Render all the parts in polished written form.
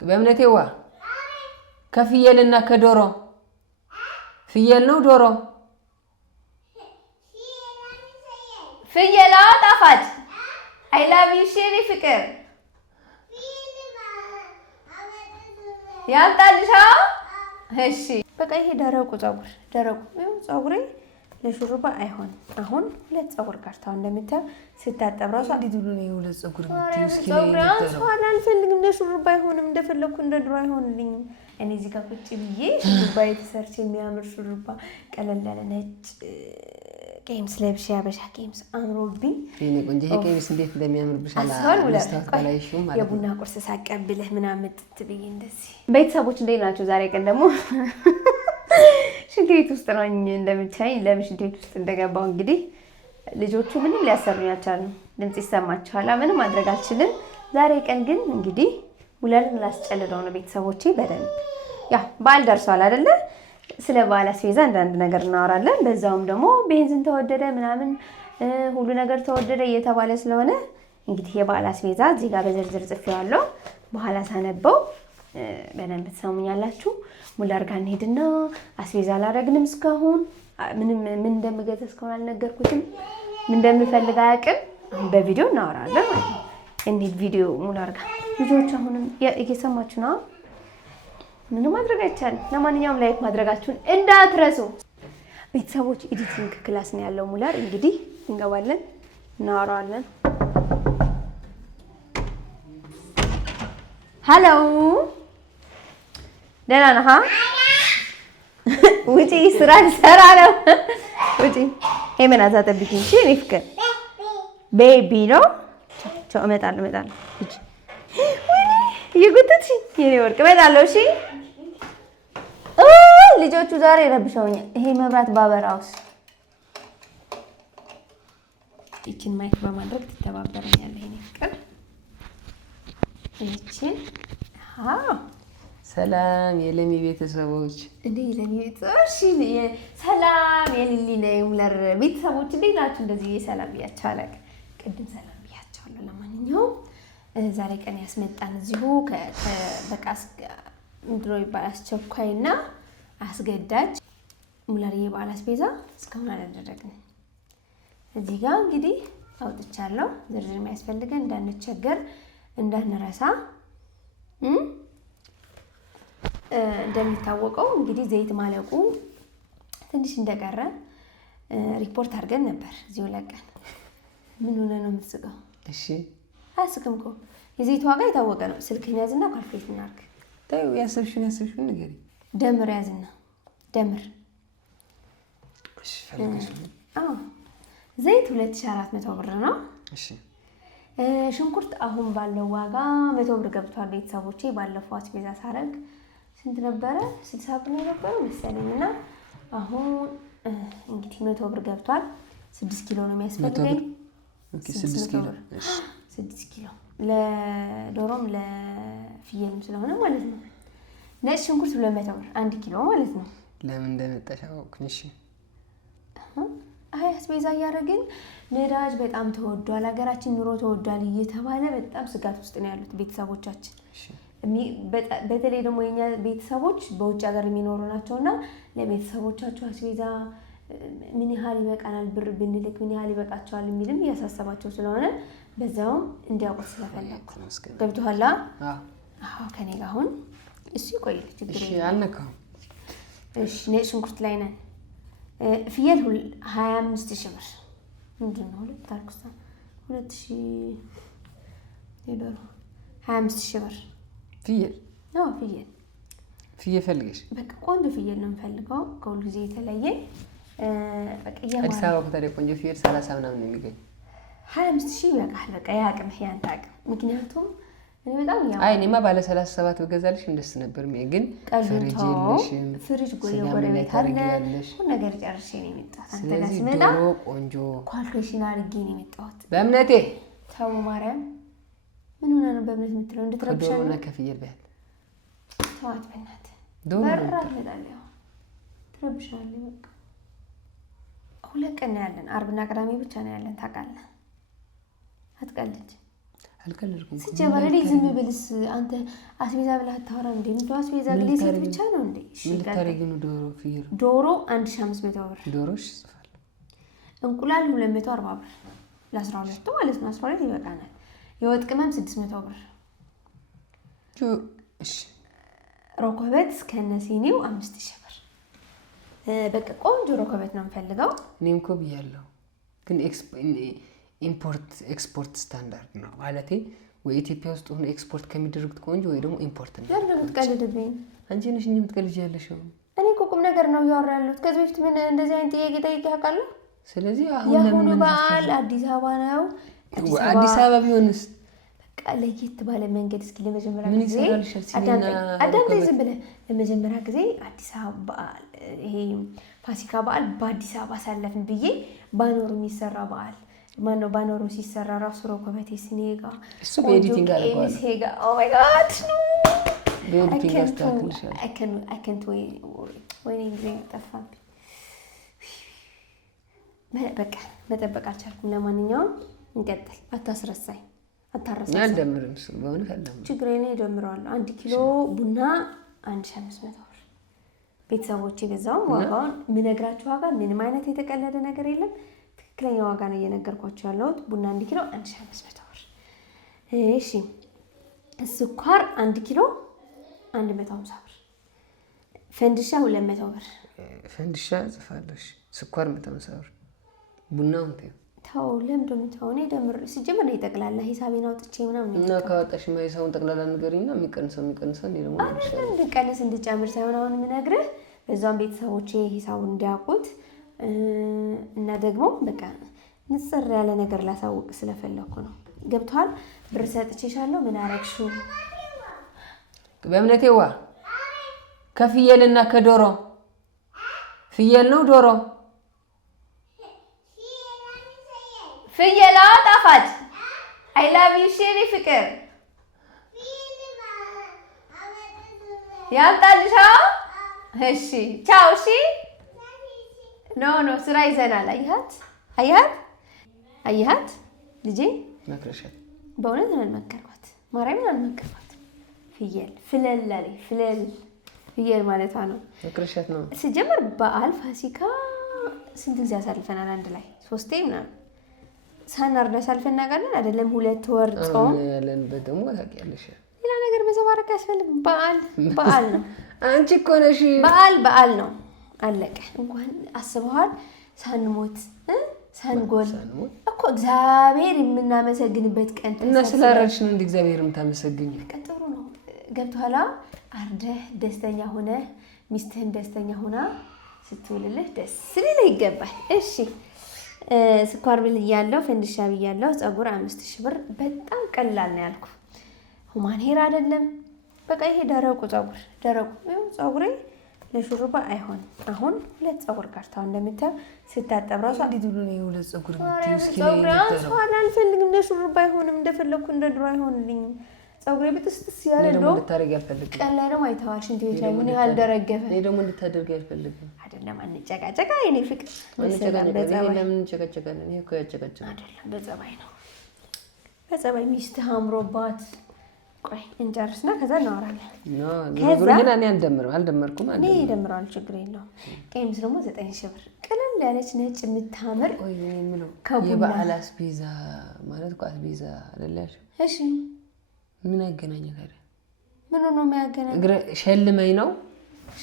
በእምነቴዋ ከፍየልና ከዶሮ ፍየል ነው ዶሮ ፍየላ ጣፋጭ I love you ሼሪ ፍቅር ያምጣልሻ እሺ በቃ ይሄ ደረቁ ፀጉሬ ለሹሩባ አይሆንም አሁን ሁለት ፀጉር ቀርታው እንደምታው ስታጠብ ራሱ እንዴት ብሎ ነው ሁለት ፀጉር የምትይው እስኪ ፀጉር አልፈልግም ለሹሩባ አይሆንም እንደፈለኩ እንደ ድሮ አይሆንልኝም እኔ እዚህ ጋር ቁጭ ብዬ ሹሩባ የተሰርች የሚያምር ሹሩባ ቀለል ያለ ነጭ ቄምስ ለብሼ አበሻ ቄምስ አምሮብኝ እኔ ቆንጆ ይሄ ቄምስ እንዴት እንደሚያምርብሽ አላስተካከላይሽም ማለት የቡና ቁርስ ሳቀብልህ ምናምን ትትብይ እንደዚህ ቤተሰቦች እንዴት ናቸው ዛሬ ቀን ደግሞ ሽንት ቤት ውስጥ ነኝ እንደምታይ ለምን ሽንት ቤት ውስጥ እንደገባው እንግዲህ ልጆቹ ምንም ሊያሰሩኝ አልቻሉም ድምጽ ይሰማችኋል ምንም ማድረግ አልችልም ዛሬ ቀን ግን እንግዲህ ሙላልን ላስጨልለው ነው ቤተሰቦቼ በደንብ ያ በዓል ደርሷል አይደለ ስለ በዓል አስቤዛ አንዳንድ ነገር እናወራለን በዛውም ደግሞ ቤንዚን ተወደደ ምናምን ሁሉ ነገር ተወደደ እየተባለ ስለሆነ እንግዲህ የበዓል አስቤዛ እዚህ ጋር በዝርዝር ጽፌዋለሁ በኋላ ሳነበው በደንብ ተሰሙኛላችሁ ሙላር ጋር እንሄድና አስቤዛ አላረግንም እስካሁን ምንም ምን እንደምገዛ እስካሁን አልነገርኩትም ምን እንደምፈልግ አያውቅም በቪዲዮ እናወራለን ማለት ነው እንዴት ቪዲዮ ሙላር ጋር ልጆች አሁንም እየሰማችሁ ነው ምንም ማድረግ አይቻልም ለማንኛውም ላይክ ማድረጋችሁን እንዳትረሱ ቤተሰቦች ኤዲቲንግ ክላስ ነው ያለው ሙላር እንግዲህ እንገባለን እናወራለን ሃሎ ደህና ነህ ውጪ ስራ ልሰራ ነው ውጪ ሄመና ዛተብኝ እሺ እኔ ፍቅር ቤቢ ነው ቻው እመጣለሁ እሺ ይጉትት የኔ ወርቅ እመጣለሁ እሺ ልጆቹ ዛሬ ረብሻውኛል ይሄ መብራት ባበራውስ እቺን ማይክ በማድረግ ትተባበረኛለህ የኔ ፍቅር እቺን ሰላም የለሚ ቤተሰቦች እንዴ የለሚ ቤተሰቦች ሰላም የሊሊ ነው ሙላር ቤተሰቦች እንዴት ናችሁ እንደዚህ ሰላም ብያችኋለሁ ቅድም ሰላም ብያችኋለሁ ለማንኛውም ዛሬ ቀን ያስመጣን እዚሁ በቃስ ምድሮ ይባል አስቸኳይና አስገዳጅ ሙላር የበዓል አስቤዛ እስካሁን አላደረግንም እዚህ ጋር እንግዲህ አውጥቻለሁ ዝርዝር የሚያስፈልገን እንዳንቸገር እንዳንረሳ እንደሚታወቀው እንግዲህ ዘይት ማለቁ ትንሽ እንደቀረ ሪፖርት አድርገን ነበር እዚሁ ለቀን ምን ሆነ ነው የምትስቀው እሺ አስከምኮ የዘይት ዋጋ የታወቀ ነው ስልክህን ያዝና ካልኩሌት እናድርግ ታዩ ያሰብሽውን ንገሪ ደምር ያዝና ደምር እሺ ፈልገሽ ዘይት 2400 ብር ነው እሺ ሽንኩርት አሁን ባለው ዋጋ 100 ብር ገብቷል ቤተሰቦቼ ባለፈው አስቤዛ ሳረግ ስንት ነበረ 60 ብር ነበር መሰለኝና አሁን እንግዲህ 100 ብር ገብቷል 6 ኪሎ ነው የሚያስፈልገኝ 6 ኪሎ 6 ኪሎ ለዶሮም ለፍየልም ስለሆነ ማለት ነው ነጭ ሽንኩርት 200 ብር 1 ኪሎ ማለት ነው ለምን እንደመጣሽ አውቅኩኝ እሺ አስቤዛ ያረግን ነዳጅ በጣም ተወዷል ሀገራችን ኑሮ ተወዷል እየተባለ በጣም ስጋት ውስጥ ነው ያሉት ቤተሰቦቻችን በተለይ ደግሞ የኛ ቤተሰቦች በውጭ ሀገር የሚኖሩ ናቸውና ለቤተሰቦቻቸው አስቤዛ ምን ያህል ይበቃናል ብር ብንልክ ምን ያህል ይበቃቸዋል የሚልም ያሳሰባቸው ስለሆነ በዛው እንዲያውቁት ስለፈለኩ ገብቶሃል አዎ ከኔ ጋር አሁን እሱ ይቆይልኝ ችግር እሺ አልነካው እሺ ነጭ ሽንኩርት ላይ ነን ፍየል 25000 ብር ምንድነው ሁለት አልኩሳ 2000 የዶሮ 25000 ብር ፍየል ፍየል ፈልገሽ በቃ ቆንጆ ፍየል ነው የምፈልገው ከሁሉ ጊዜ የተለየ በቃ አዲስ አበባ ከተደ ቆንጆ ፍየል 30 ምናምን ነው የሚገኝ 25000 ይበቃል በቃ ያቅም ያንተ አቅም ምክንያቱም እኔ በጣም አይ እኔማ ባለ 37 በገዛልሽ እንደስ ነበር ግን ፍሪጅ የለሽም ፍሪጅ ጎረቤት አለ ሁሉ ነገር ጨርሼ ነው የመጣሁት አንተ ጋር ስመጣ ዶሮ ቆንጆ ኳልኩሌሽን አድርጌ ነው የመጣሁት በእምነቴ ተው ማርያም ምን ሆነ ነው በእምነት የምትለው እንድትረብሻለህ ዶሮና ከፍየል በል ተዋት በእናትህ ዶሮ በራት ይላልው ትረብሻለህ በቃ ሁለት ቀን ያለን አርብና ቅዳሜ ብቻ ነው ያለን ታውቃለህ አትቀልድ አልከለልኩም ሲጀመር እኔ ዝም ብልስ አንተ አስቤዛ ብለህ አታወራም እንዴ? ምንድነው አስቤዛ ግዴታ ሴት ብቻ ነው እንዴ? እሺ ልታረጊ ነው? ዶሮ 1500 ብር ዶሮሽ ጽፋል። እንቁላል 240 ብር ለ12 ማለት ነው። 12 ይበቃናል። የወጥ ቅመም 600 ብር እሺ። ሮኮበት እስከነሲኒው 5000 ብር። በቃ ቆንጆ ሮኮበት ነው የምፈልገው። እኔም እኮ ብያለሁ፣ ግን ኢምፖርት ኤክስፖርት ስታንዳርድ ነው ማለቴ። ወይ ኢትዮጵያ ውስጥ ሆነ ኤክስፖርት ከሚደረጉት ቆንጆ ወይ ደግሞ ኢምፖርት ነው። ያለው የምትቀልድብኝ አንቺ ነሽ እንጂ የምትቀልጅ ያለሽው። እኔ እኮ ቁም ነገር ነው እያወራ ያለሁት። ከዚህ በፊት ምን እንደዚህ አይነት ጥያቄ ጠይቄ አውቃለሁ? ስለዚህ አሁን በዓል አዲስ አበባ ነው። አዲስ አበባ ቢሆንስ በቃ ለየት ባለ መንገድ እስኪ ለመጀመሪያ ጊዜ አዳምጠኝ ዝም ብለህ ለመጀመሪያ ጊዜ አዲስ አበባ ይሄ ፋሲካ በዓል በአዲስ አበባ ሳለፍን ብዬ ባኖሩ የሚሰራ በዓል ማነው? ባኖሩ ሲሰራ ራሱ ሮኮበቴ ሲኔጋ እሱ በኤዲቲንግ አልቋል። ሲኔጋ ኦ ማይ ጋድ ነው በኤዲቲንግ አስተካክልሻለሁ። I can't ወይ ጊዜ ጠፋብኝ። በቃ መጠበቅ አልቻልኩም። ለማንኛውም እንቀጥል። አታስረሳኝ፣ አታረሳኝ። አልደምርም እሱ በእውነት አልደምርም። ችግር የለም እጀምረዋለሁ። 1 ኪሎ ቡና 1500 ብር። ቤተሰቦቼ ገዛው። ዋጋውን የምነግራችሁ ዋጋ ምንም አይነት የተቀለደ ነገር የለም። ትክክለኛ ዋጋ ነው እየነገርኳችሁ ያለሁት። ቡና 1 ኪሎ 1500 ብር። እሺ ስኳር 1 ኪሎ 150 ብር። ፈንድሻ 200 ብር። ፈንድሻ ጽፋለሽ። ስኳር 150 ብር። ቡናውን ተው ለምንድን ነው ተው? እኔ ደምር ሲጀምር ነው ጠቅላላ ሂሳቤን አውጥቼ ምናምን እና ካወጣሽ ማይሳውን ጠቅላላ ነገርኝና የሚቀንሰው እኔ ደግሞ እንድቀንስ እንድጨምር ሳይሆን አሁን የምነግርህ በዛም ቤተሰቦቼ ሂሳቡን እንዲያውቁት እና ደግሞ በቃ ንጽር ያለ ነገር ላሳውቅ ስለፈለኩ ነው። ገብቷል? ብር ሰጥቼሻለሁ። ምን አረግሽው? በእምነቴዋ ከፍየልና ከዶሮ ፍየል ነው ዶሮ ፍየላ ጣፋጭ አይ ላቭ ዩ ሼሪ ፍቅር ያምጣልሻ። እሺ ቻው። እሺ ኖ ስራ ይዘናል። አያት ልጄ መክረሻት። በእውነት ነው አልመከርኳት፣ ማርያምን አልመከርኳት። ፍየል ማለቷ ነው። መክረሻት ነው። ሲጀምር በዓል ፋሲካ ስንት ጊዜ አሳልፈናል አንድ ላይ 3 ምናምን ሳናርዳ ሳልፈን እናውቃለን አይደለም? 2 ወር ጾም ያለንበት ደግሞ ታውቂያለሽ። ሌላ ነገር መዘባረቅ አያስፈልግም። በዓል ነው። አንቺ እኮ ነሽ በዓል ነው። አለቀ። እንኳን አስበዋል ሳንሞት ሳንጎል እኮ እግዚአብሔር የምናመሰግንበት ቀን እና ስላረድሽ ነው እንደ እግዚአብሔር የምታመሰግኝ። ጥሩ ነው። ገብቶሃል? አርደህ ደስተኛ ሆነ ሚስትህን ደስተኛ ሆና ስትውልልህ ደስ ሊልህ ይገባል። እሺ ስኳር ብያለሁ፣ ፈንድሻ ብያለሁ። ፀጉር 5000 ብር። በጣም ቀላል ነው ያልኩ። ሁማን ሄር አይደለም። በቃ ይሄ ደረቁ ፀጉሬ ለሹሩባ አይሆንም። አሁን 2 ፀጉር ቀርታው እንደምታየው ስታጠብ ራሱ እንዴት ብሎ ነው 2 ፀጉር የምትይው? እስኪ ፀጉሬ አልፈልግም። ለሹሩባ አይሆንም። እንደፈለኩ እንደ ድሮ አይሆንልኝም። ፀጉሬ ብጥስጥስ ያለ ነው። እንድታደርጊ አልፈልግም። ቀን ላይ ደግሞ አይተዋል ሽንት ቤት ላይ ምን ያህል ደረገፈ። እኔ ደግሞ እንድታደርጊ አልፈልግም። አይደለም አንጨቃጨቃ። የኔ ፍቅር ለምን እንጨቃጨቃለን? ይሄ እኮ ያጨቃጨቃል አይደለም፣ በጸባይ ነው። በጸባይ ሚስትህ አምሮባት። ቆይ እንጨርስና ከዛ እናወራለን። ከዛ ግን እኔ አልደመርኩም። እኔ እደምራለሁ፣ ችግር የለውም። ቀሚስ ደግሞ 9000 ብር። ቀለል ያለች ነጭ የምታምር የበዓል አስቤዛ ማለት እኮ አስቤዛ አይደለሽ? እሺ ምን ያገናኛል ታዲያ? ምን ነው የሚያገናኝ? ሸልመኝ ነው።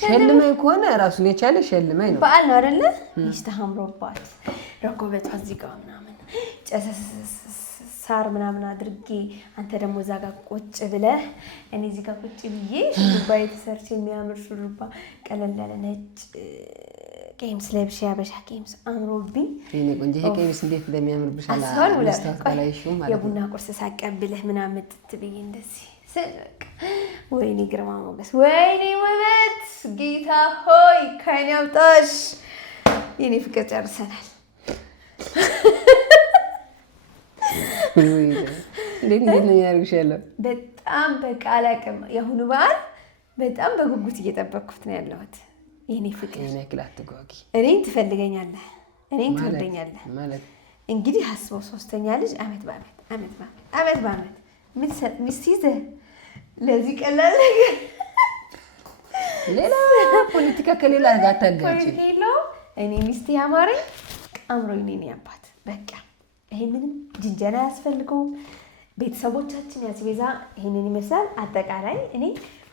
ሸልመኝ ከሆነ ራሱን የቻለ ሸልመኝ ነው። በዓል ነው አይደለ? ሚስትህ አምሮባት ረኮበቷ እዚህ ጋር ምናምን ሳር ምናምን አድርጌ አንተ ደግሞ እዛ ጋር ቁጭ ብለህ እኔ እዚህ ጋር ቁጭ ብዬ ሹሩባ የተሰርች የሚያምር ሹሩባ ቀለል ያለ ነጭ ቄምስ ለብሼ ያበሻ ቄምስ አምሮብኝ። እኔ ቆንጆ ይሄ ቄምስ እንዴት እንደሚያምርብሽ አላስተካከላይሽም ማለት የቡና ቁርስ ሳቀብልህ ምናምን ትትብዬ እንደዚህ ስልክ። ወይኔ ግርማ ሞገስ፣ ወይኔ ውበት፣ ጌታ ሆይ ከኔ አውጣሽ። የኔ ፍቅር ጨርሰናል። እንዴት ነው ያርግሻለሁ? በጣም በቃ አላውቅም። የአሁኑ በዓል በጣም በጉጉት እየጠበቅኩት ነው ያለሁት። የኔ ፍቅር የኔ ያክል አትጓጊ። እኔን ትፈልገኛለህ፣ እኔን ትወደኛለህ ማለት እንግዲህ አስበው። 3ኛ ልጅ አመት በአመት ምትሰጥ ሚስት ይዘህ ለዚህ ቀላል ነገር ሌላ ፖለቲካ ከሌላ ጋር ታጋጭ እኔ ሚስት ያማረኝ አምሮኝ ነኝ ያባት በቃ ይሄ ምንም ጅንጀና ያስፈልገውም። ቤተሰቦቻችን ያስቤዛ ይሄንን ይመስላል። አጠቃላይ እኔ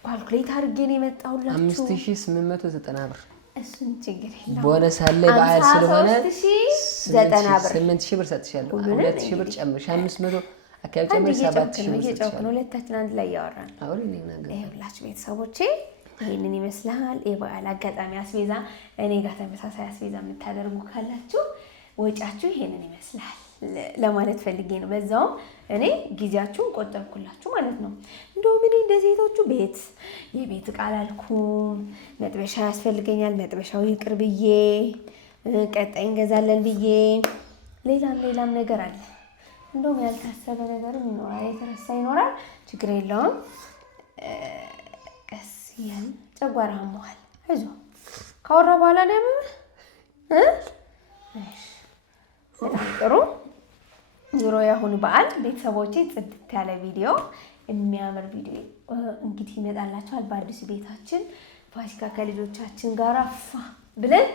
ካልኩሌት አድርጌ ነው የመጣሁላችሁ 5890 ብር። እሱን ችግር የለውም ቦነስ አለ በዓል ስለሆነ 90 ብር 8000 ብር ሰጥሻለሁ። 2000 ብር ጨምርሽ 500 አካባቢ ጨምርሽ 7000 ብር ሰጥሻለሁ። ሁለታችን አንድ ላይ ያወራን አሁን እኔ ነገር ይኸውላችሁ ቤተሰቦቼ ይሄንን ይመስላል። የበዓል አጋጣሚ አስቤዛ እኔ ጋር ተመሳሳይ አስቤዛ የምታደርጉ ካላችሁ ወጫችሁ ይሄንን ይመስላል ለማለት ፈልጌ ነው። በዛውም እኔ ጊዜያችሁን ቆጠብኩላችሁ ማለት ነው። እንደውም እኔ እንደ ሴቶቹ የቤት ዕቃ አላልኩም። መጥበሻ ያስፈልገኛል፣ መጥበሻው ይቅር ብዬ ቀጣይ እንገዛለን ብዬ ሌላም ነገር አለ። እንደውም ያልታሰበ ነገርም ይኖራል፣ የተረሳ ይኖራል። ችግር የለውም። ቀስ እያልን ጨጓራ አሞሃል አይዞህ ካወራ በኋላ ነው በጣም ጥሩ ዙሮ ያሁኑ በዓል ቤተሰቦቼ ጽድት ያለ ቪዲዮ የሚያምር ቪዲዮ እንግዲህ ይመጣላችኋል። በአዲስ ቤታችን ፋሲካ ከልጆቻችን ጋር አፋ ብለን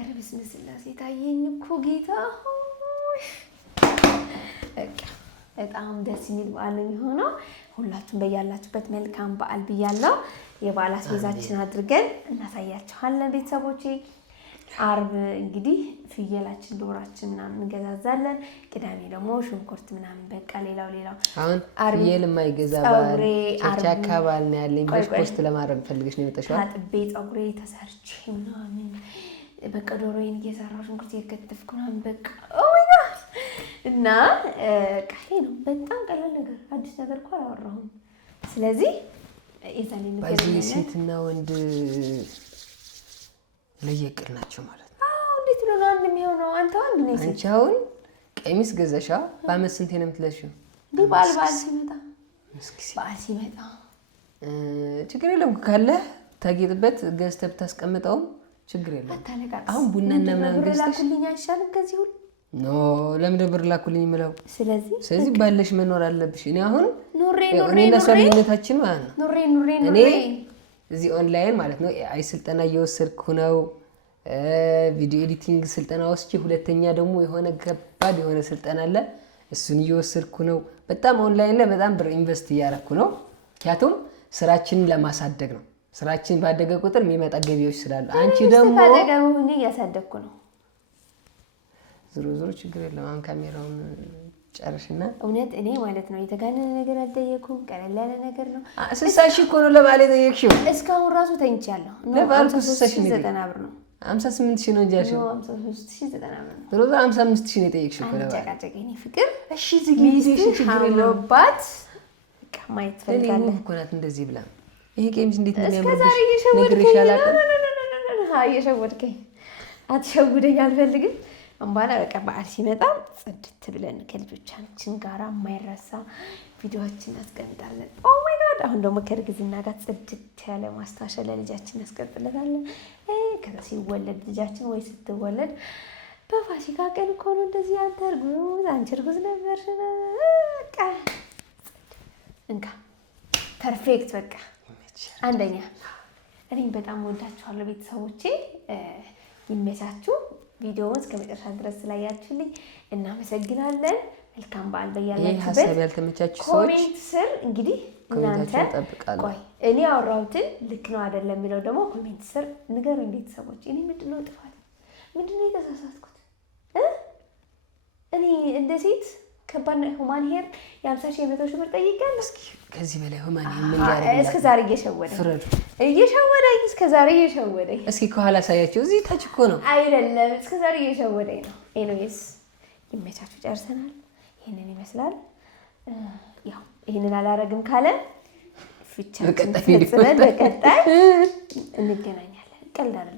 እርብስ ምስላሴ ታየኝ እኮ ጌታ በቃ በጣም ደስ የሚል በዓል ነው የሚሆነው። ሁላችሁም በያላችሁበት መልካም በዓል ብያለሁ። የበዓል አስቤዛችን አድርገን እናሳያችኋለን ቤተሰቦቼ። አርብ እንግዲህ ፍየላችን ዶራችን ምናምን እንገዛዛለን። ቅዳሜ ደግሞ ሽንኩርት ምናምን በቃ ሌላው አሁን ፍየል የማይገዛ ባል ቻቻካ ባል ነው ያለኝ። ፖስት ለማድረግ ፈልገሽ ነው የመጣሽው? አጥቤ ፀጉሬ ተሰርቼ ምናምን በቃ ዶሮዬን እየሰራሁ ሽንኩርት እየከተፍኩ ምናምን በቃ እና ቃሌ ነው። በጣም ቀላል ነገር አዲስ ነገር እኮ አላወራሁም። ስለዚህ የዛኔ ነገር ሴትና ወንድ ለየቅል ናቸው ማለት ነው። እንዴት ነው አንድ የሚሆነው? አንተ ወንድ ነህ። አንቺ አሁን ቀሚስ ገዛሻ በአመት ስንቴ ነው የምትለሽው? በዓል ሲመጣ ችግር የለም ካለ ታጌጥበት ገዝተህ ብታስቀምጠውም ችግር የለም። አሁን ቡናና ምናምን ገዝተሽ ላኩልኝ አይሻልም? ከዚህ ሁሉ ኖ ለምን ብር ላኩልኝ የምለው? ስለዚህ ባለሽ መኖር አለብሽ። እኔ አሁን ኑሬ ልዩነታችን ማለት ነው ኑሬ እኔ እዚህ ኦንላይን ማለት ነው አይ ስልጠና እየወሰድኩ ነው። ቪዲዮ ኤዲቲንግ ስልጠና ወስጄ ሁለተኛ ደግሞ የሆነ ከባድ የሆነ ስልጠና አለ እሱን እየወሰድኩ ነው። በጣም ኦንላይን ላይ በጣም ብር ኢንቨስት እያደረኩ ነው። ምክንያቱም ስራችንን ለማሳደግ ነው። ስራችን ባደገ ቁጥር የሚመጣ ገቢዎች ስላሉ አንቺ ደግሞ ታደገውኝ እያሳደግኩ ነው። ዞሮ ችግር የለም። አሁን ካሜራውን ጨርሽና እውነት እኔ ማለት ነው የተጋነነ ነገር አልጠየኩም። ቀለል ያለ ነገር ነው። 60 ሺህ እኮ ነው ለባለ ጠየቅሽው። እስካሁን ራሱ ተኝቻለሁ። ለባልኩ 60 ሺህ 90 ብር ነው 58 ሺህ ነው እንጂ ያልሽው 53,090 ብር ነው። ዞሮ 55 ሺህ ነው የጠየቅሽው እኮ ለባለ ጨቃጨቀኝ ፍቅር። እሺ ዝግይሽ ችግር የለውም። ባት በቃ ማየት ፈልጋለሁ እኮ ናት እንደዚህ ብላ ይሄ ጌምስ እንዴት ነው የሚያምርብሽ? ነገር ይሻላል። እየሸወድከኝ አትሸውደኝ አልፈልግም። አምባላ በቃ በዓል ሲመጣ ጽድት ብለን ከልጆቻችን ጋራ የማይረሳ ቪዲዮዎችን እናስቀምጣለን። ኦ ማይ ጋድ! አሁን ደግሞ ከእርግዝና ጋር ጽድት ያለ ማስታወሻ ለልጃችን እናስቀምጥለታለን። ከዛ ሲወለድ ልጃችን ወይ ስትወለድ በፋሲካ ቀን እኮ ነው እንደዚህ አንተ እርጉዝ አንቺ እርጉዝ ነበርሽ በቃ እንካ ፐርፌክት በቃ አንደኛ። እኔም በጣም ወዳችኋለሁ ቤተሰቦቼ፣ ይመቻችሁ። ቪዲዮውን እስከ መጨረሻ ድረስ ስላያችሁልኝ እናመሰግናለን። መልካም በዓል በያላችሁበት። ሀሳብ ያልተመቻችሁ ሰዎች ኮሜንት ስር እንግዲህ እናንተ ቆይ እኔ አወራሁትን ልክ ነው አይደለም የሚለው ደግሞ ኮሜንት ስር ንገሩኝ ቤተሰቦች። እኔ ምንድነው ጥፋት? ምንድነው የተሳሳትኩት? እኔ እንደ ሴት ከባድ ሁማን ሄር የ50 ሺህ 100 ሺህ ብር ጠይቄያለሁ። እስኪ ከዚህ በላይ ሁማን ሄር ምን ያደርጋል? እስከ ዛሬ እየሸወደኝ እስከ ዛሬ እየሸወደኝ እስኪ ከኋላ ሳያችሁ እዚህ ታች እኮ ነው አይደለም፣ እስከ ዛሬ እየሸወደኝ ነው። ኤኒዌይስ ይመቻችሁ። ጨርሰናል። ይሄንን ይመስላል። ያው ይሄንን አላረግም ካለ ፍቻችን በቀጣይ እንገናኛለን። ቀልድ አይደለም።